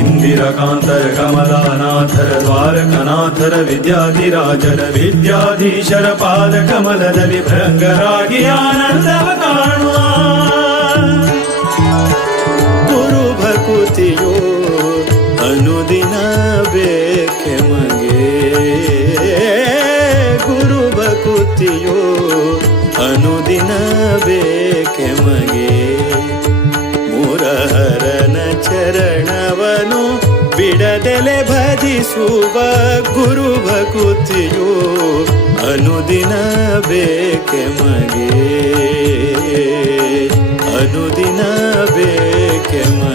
ಇಂದಿರಕಾಂತರ ಕಮಲಾನಾಥರ ದ್ವಾರಕನಾಥರ ವಿದ್ಯಾಧಿರಾಜರ ವಿದ್ಯಾಧೀಶರ ಪಾದ ಕಮಲದಲ್ಲಿ ಭೃಂಗರಾಗಿ ಆನಂದವ ಕಾಣುವ ಗುರು ಭಕುತಿಯೋ ಅನುದಿನ ಬೇಕೆ ಮಗೆ ಗುರು ಭಕುತಿಯೋ ಅನುದಿನ ಬೇಕೆ ಮಗೆ ಮುರಹರನ ಚರಣವನು ಬಿಡದೆಲೆ ಭಜಿಸುವ ಗುರು ಭಕುತಿಯೋ ಅನುದಿನ ಬೇಕೆ ಮಗೆ ಅನುದಿನ ಬೇಕೆ ಮಗೆ.